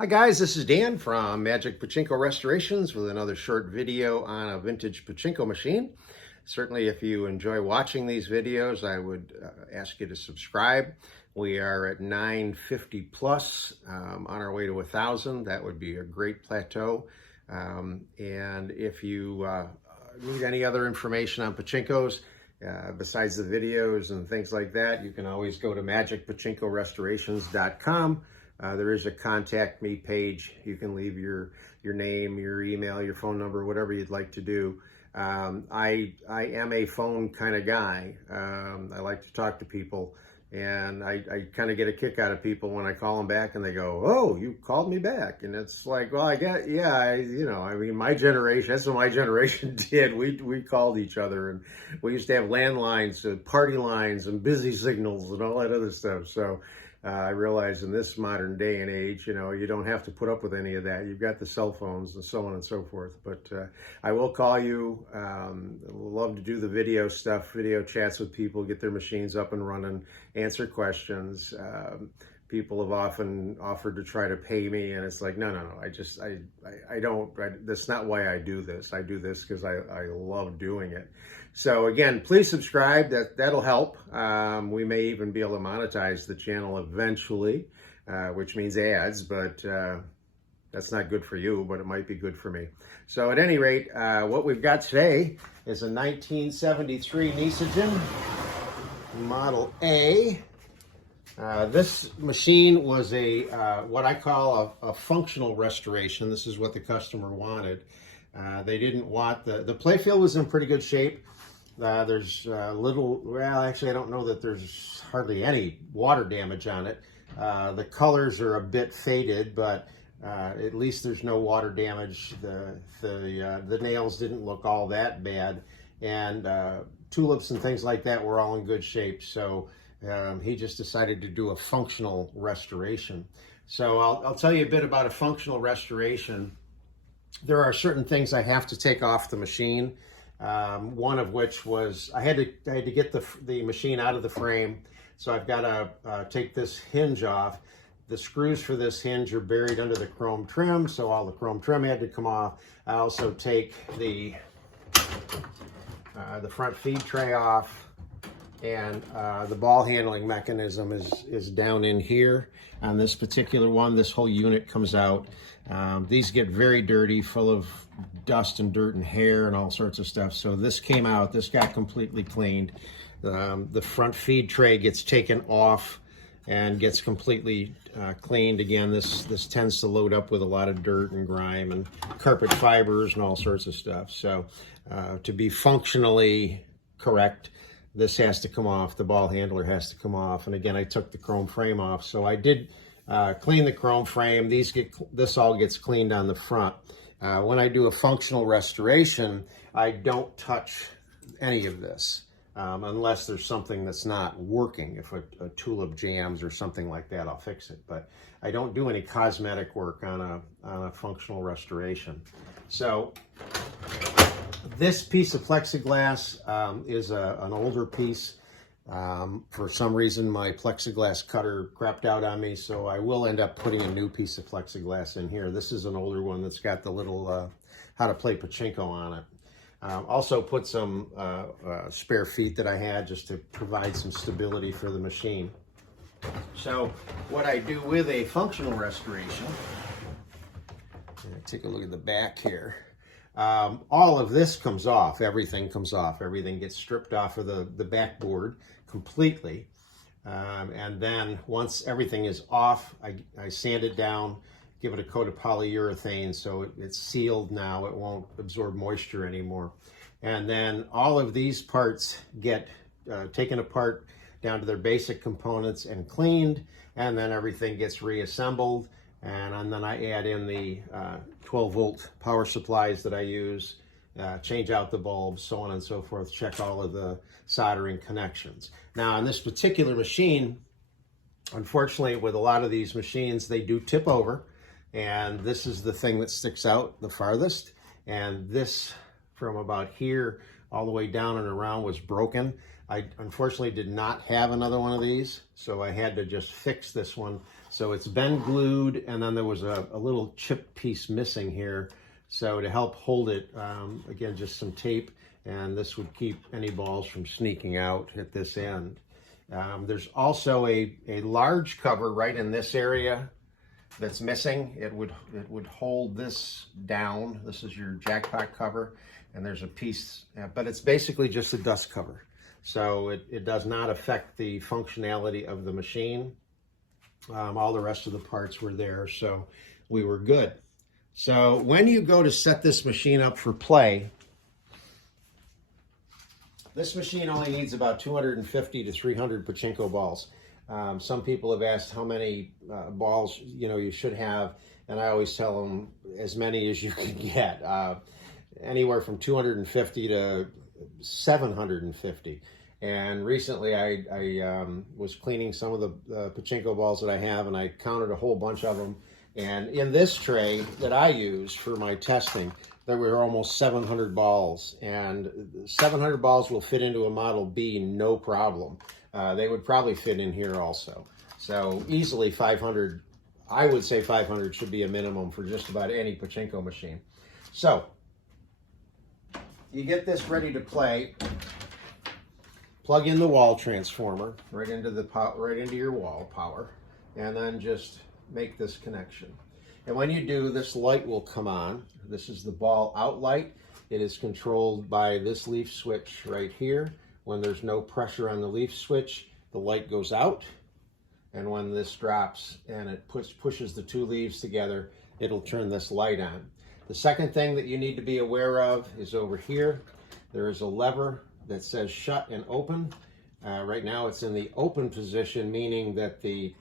Hi guys, this is Dan from Magic Pachinko Restorations with another short video on a vintage Pachinko machine. Certainly if you enjoy watching these videos, I would ask you to subscribe. We are at 950 plus, on our way to 1,000. That would be a great plateau. And if you need any other information on Pachinkos, besides the videos and things like that, you can always go to magicpachinkorestorations.com. There is a contact me page. You can leave your name, your email, your phone number, whatever you'd like to do. I am a phone kind of guy. I like to talk to people, and I kind of get a kick out of people when I call them back and they go, "Oh, you called me back." And it's like, well, I mean, my generation, that's what my generation did. We called each other, and we used to have landlines, party lines, and busy signals and all that other stuff. So I realize in this modern day and age, you don't have to put up with any of that. You've got the cell phones and so on and so forth. But I will call you. Love to do the video stuff, video chats with people, get their machines up and running, answer questions. People have often offered to try to pay me, and it's like, no. I don't. That's not why I do this. I do this because I love doing it. So again, please subscribe. That'll help. We may even be able to monetize the channel eventually, which means ads, but that's not good for you, but it might be good for me. So at any rate, what we've got today is a 1973 Nishijin Model A. This machine was what I call a functional restoration. This is what the customer wanted. They didn't want the playfield was in pretty good shape. There's actually I don't know that there's hardly any water damage on it. The colors are a bit faded, but at least there's no water damage. The nails didn't look all that bad, and tulips and things like that were all in good shape. So he just decided to do a functional restoration. So I'll tell you a bit about a functional restoration. There are certain things I have to take off the machine. One of which was I had to get the machine out of the frame. So I've got to take this hinge off. The screws for this hinge are buried under the chrome trim, so all the chrome trim had to come off. I also take the front feed tray off, and the ball handling mechanism is down in here. On this particular one, this whole unit comes out. These get very dirty, full of dust and dirt and hair and all sorts of stuff. So this came out, this got completely cleaned. The front feed tray gets taken off and gets completely cleaned. Again, this tends to load up with a lot of dirt and grime and carpet fibers and all sorts of stuff. So to be functionally correct, this has to come off, the ball handler has to come off. And again, I took the chrome frame off. So I did clean the chrome frame. This all gets cleaned on the front. When I do a functional restoration, I don't touch any of this unless there's something that's not working. If a tulip jams or something like that, I'll fix it. But I don't do any cosmetic work on a functional restoration. So this piece of plexiglass is an older piece. For some reason, my plexiglass cutter crapped out on me, so I will end up putting a new piece of plexiglass in here. This is an older one that's got the little how to play Pachinko on it. Also put some spare feet that I had just to provide some stability for the machine. So what I do with a functional restoration, take a look at the back here. All of this comes off, everything comes off, everything gets stripped off of the backboard completely. And then once everything is off, I sand it down, give it a coat of polyurethane so it's sealed now, it won't absorb moisture anymore. And then all of these parts get taken apart down to their basic components and cleaned, and then everything gets reassembled. And then I add in the 12-volt power supplies that I use, change out the bulbs, so on and so forth, check all of the soldering connections. Now, on this particular machine, unfortunately, with a lot of these machines, they do tip over, and this is the thing that sticks out the farthest. And this, from about here all the way down and around, was broken. I unfortunately did not have another one of these, so I had to just fix this one So it's been glued, and then there was a little chip piece missing here. So to help hold it, again, just some tape, and this would keep any balls from sneaking out at this end. There's also a large cover right in this area that's missing. It would hold this down. This is your jackpot cover, and there's a piece, but it's basically just a dust cover. So it does not affect the functionality of the machine. All the rest of the parts were there, so we were good. So when you go to set this machine up for play, this machine only needs about 250 to 300 Pachinko balls. Some people have asked how many balls you should have, and I always tell them as many as you can get, anywhere from 250 to 750. And recently I was cleaning some of the Pachinko balls that I have, and I counted a whole bunch of them. And in this tray that I use for my testing, there were almost 700 balls, and 700 balls will fit into a Model B, no problem. They would probably fit in here also. So easily 500, I would say 500 should be a minimum for just about any Pachinko machine. So you get this ready to play, plug in the wall transformer right into your wall power, and then just make this connection. And when you do, this light will come on. This is the ball out light. It is controlled by this leaf switch right here. When there's no pressure on the leaf switch, the light goes out. And when this drops and it pushes the two leaves together, it'll turn this light on. The second thing that you need to be aware of is over here. There is a lever that says shut and open. Right now it's in the open position, meaning that the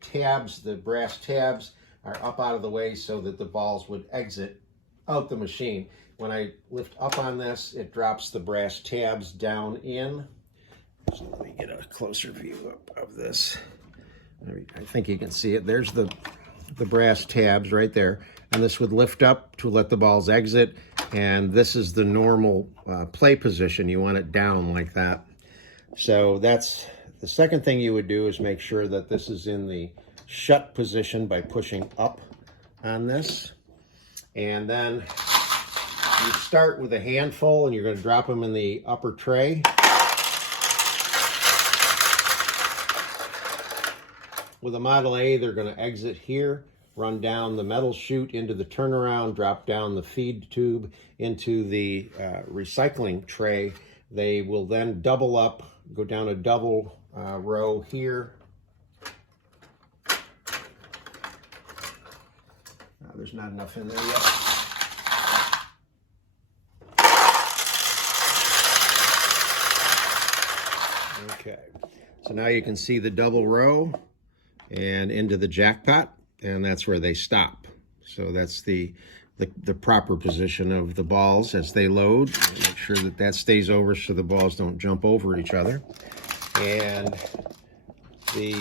tabs, the brass tabs, are up out of the way so that the balls would exit out the machine. When I lift up on this, it drops the brass tabs down in. So let me get a closer view of this. I think you can see it. There's the brass tabs right there. And this would lift up to let the balls exit. And this is the normal play position. You want it down like that. So that's the second thing you would do, is make sure that this is in the shut position by pushing up on this. And then you start with a handful, and you're going to drop them in the upper tray. With a Model A, they're going to exit here, run down the metal chute into the turnaround, drop down the feed tube into the recycling tray. They will then double up, go down a double row here. There's not enough in there yet. Okay, so now you can see the double row and into the jackpot, and that's where they stop. So that's the proper position of the balls as they load. Make sure that stays over so the balls don't jump over each other. And the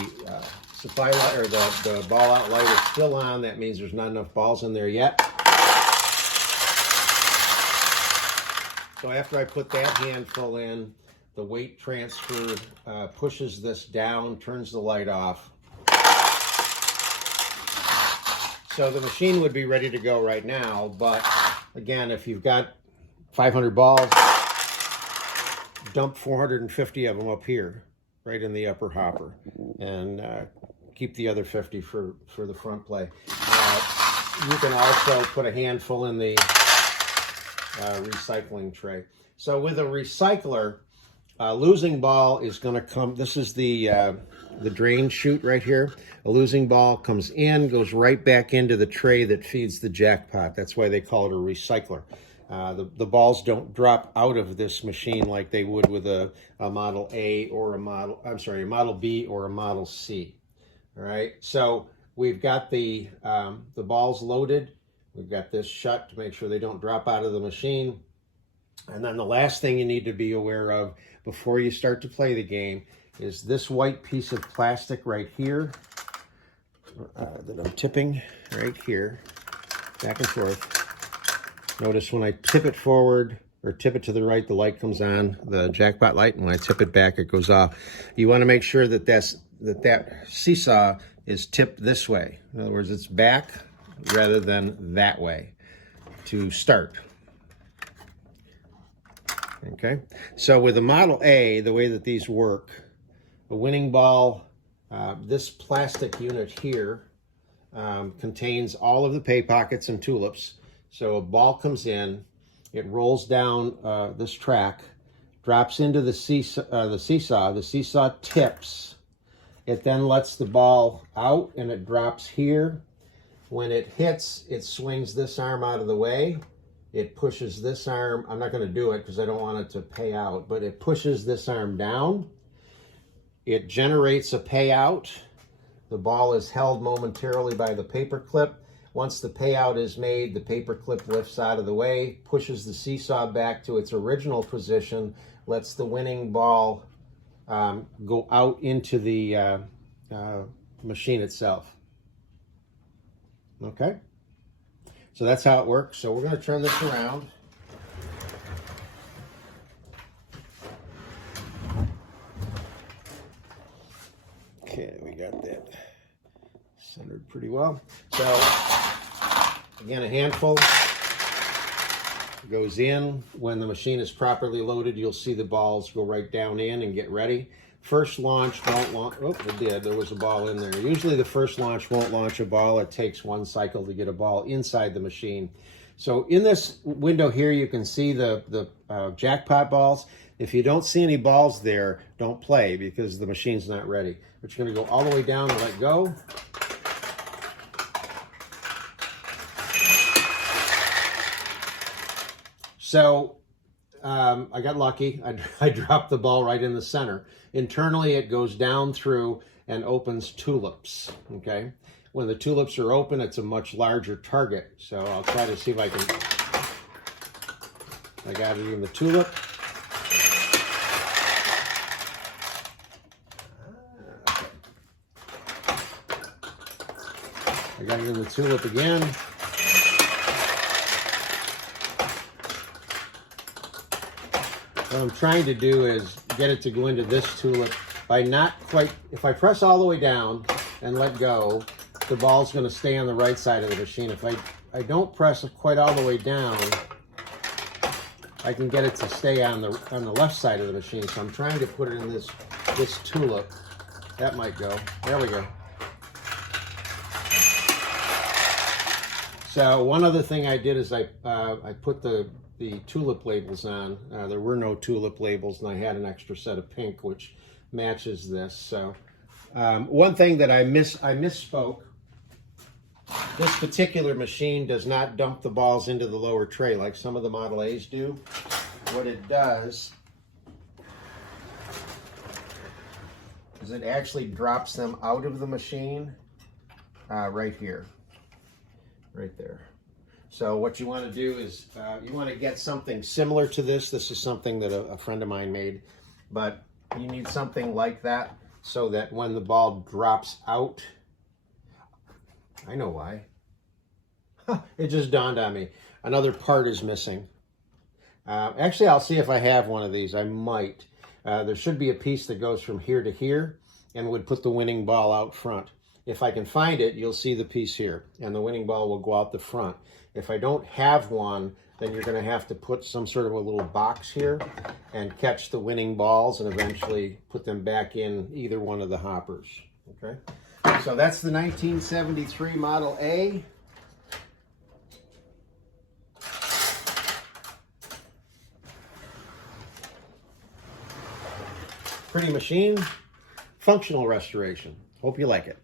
supply light, or the ball out light, is still on. That means there's not enough balls in there yet. So after I put that handful in, the weight transfer pushes this down, turns the light off. So the machine would be ready to go right now, but again, if you've got 500 balls, dump 450 of them up here, right in the upper hopper, and keep the other 50 for the front play. You can also put a handful in the recycling tray. So with a recycler, losing ball is going to come. This is the drain chute right here. A losing ball comes in, goes right back into the tray that feeds the jackpot. That's why they call it a recycler. The balls don't drop out of this machine like they would with a Model A or a Model B or a Model C. All right, so we've got the balls loaded. We've got this shut to make sure they don't drop out of the machine. And then the last thing you need to be aware of before you start to play the game is this white piece of plastic right here that I'm tipping right here, back and forth. Notice when I tip it forward or tip it to the right, the light comes on, the jackpot light, and when I tip it back, it goes off. You want to make sure that that seesaw is tipped this way. In other words, it's back rather than that way to start. Okay, so with the Model A, the way that these work, the winning ball, this plastic unit here contains all of the pay pockets and tulips. So a ball comes in, it rolls down this track, drops into the seesaw. The seesaw tips. It then lets the ball out and it drops here. When it hits, it swings this arm out of the way. It pushes this arm. I'm not going to do it because I don't want it to pay out, but it pushes this arm down. It generates a payout. The ball is held momentarily by the paper clip. Once the payout is made, the paper clip lifts out of the way, pushes the seesaw back to its original position, lets the winning ball go out into the machine itself. Okay? So that's how it works. So we're going to turn this around. Okay, we got that centered pretty well. So, again, a handful goes in. When the machine is properly loaded, you'll see the balls go right down in and get ready. First launch won't launch. Oh, it did. There was a ball in there. Usually the first launch won't launch a ball. It takes one cycle to get a ball inside the machine. So in this window here, you can see the jackpot balls. If you don't see any balls there, don't play because the machine's not ready. But you're going to go all the way down and let go. So I got lucky. I dropped the ball right in the center. Internally, it goes down through and opens tulips, okay? When the tulips are open, it's a much larger target. So I'll try to see if I can... I got it in the tulip. I got it in the tulip again. What I'm trying to do is get it to go into this tulip by not quite, if I press all the way down and let go, the ball's going to stay on the right side of the machine. If I don't press it quite all the way down, I can get it to stay on the left side of the machine. So I'm trying to put it in this tulip. That might go. There we go. So one other thing I did is I put the tulip labels on. There were no tulip labels, and I had an extra set of pink, which matches this. So one thing that I misspoke. This particular machine does not dump the balls into the lower tray like some of the Model A's do. What it does is it actually drops them out of the machine right here, right there. So what you want to do is you want to get something similar to this. This is something that a friend of mine made, but you need something like that so that when the ball drops out, I know why. It just dawned on me. Another part is missing. Actually, I'll see if I have one of these. I might. There should be a piece that goes from here to here and would put the winning ball out front. If I can find it, you'll see the piece here, and the winning ball will go out the front. If I don't have one, then you're going to have to put some sort of a little box here and catch the winning balls and eventually put them back in either one of the hoppers. Okay? So that's the 1973 Model A. Pretty machine, functional restoration. Hope you like it.